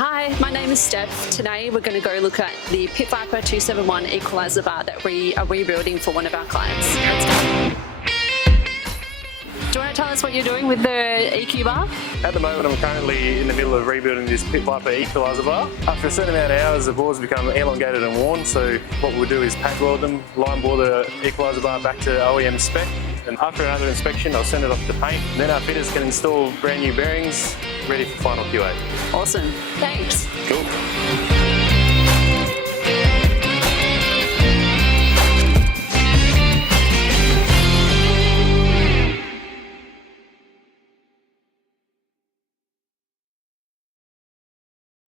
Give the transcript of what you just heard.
Hi, my name is Steph. Today we're going to go look at the PV271 Equaliser bar that we are rebuilding for one of our clients. Let's go. Do you want to tell us what you're doing with the EQ bar? At the moment I'm currently in the middle of rebuilding this Pit Viper Equaliser bar. After a certain amount of hours the boards become elongated and worn, so what we'll do is pack weld them, line bore the Equaliser bar back to OEM spec, and after another inspection I'll send it off to paint. Then our fitters can install brand new bearings ready for final QA. Awesome, thanks. Cool.